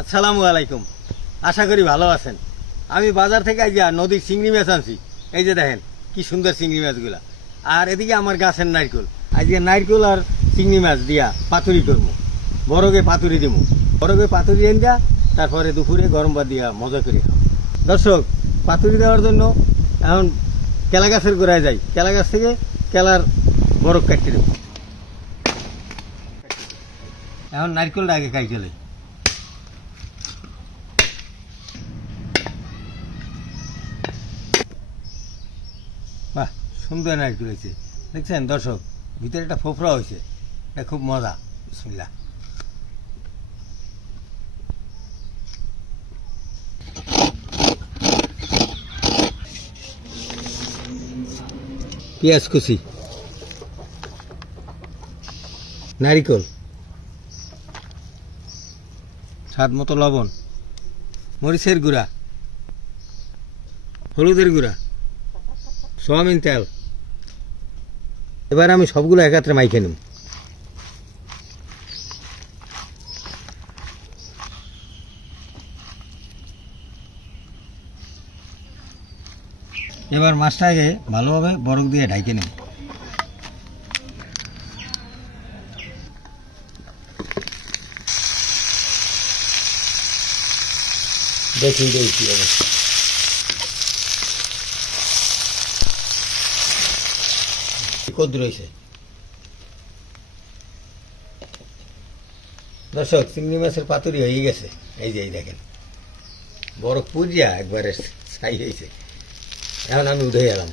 আসসালামু আলাইকুম। আশা করি ভালো আছেন। আমি বাজার থেকে আইয়া নদীর চিংড়ি মাছ আনছি। এই যে দেখেন কি সুন্দর চিংড়ি মাছগুলা। আর এদিকে আমার গাছের নারকেল। আজকে নারকেল আর চিংড়ি মাছ দিয়া পাতুরি করবো, বরগে পাতুরি দিব। বরগে পাতুরি এনে দিয়া তারপরে দুপুরে গরম ভাত দিয়া মজা করে খাও। দর্শক, পাতুরি দেওয়ার জন্য এখন কেলা গাছের গোড়ায় যাই। কেলা গাছ থেকে কেলার বরফ কাটতে দেব। এখন নারকেলটা আগে খাই চলে। বাহ, সুন্দর নারকেল হয়েছে। দেখছেন দর্শক, ভিতরে একটা ফোফরা হয়েছে। এটা খুব মজা। বিসমিল্লাহ। পেঁয়াজ কুচি, নারিকেল, স্বাদ মতো লবণ, মরিচের গুঁড়া, হলুদের গুঁড়া, সয়াবিন তেল। এবার আমি সবগুলো একাত্রে মাইখে নেব। এবার মাছটাকে ভালোভাবে বরফ দিয়ে ঢাইকে নেব। দেখি দেখি অবস্থা কত রয়েছে। দর্শক, চিংড়ি মাছের পাতুরি হয়ে গেছে। এই যে এই দেখেন, বরফ পুরিয়া একবারে ছাই হয়েছে। এখন আমি উঠে এলাম।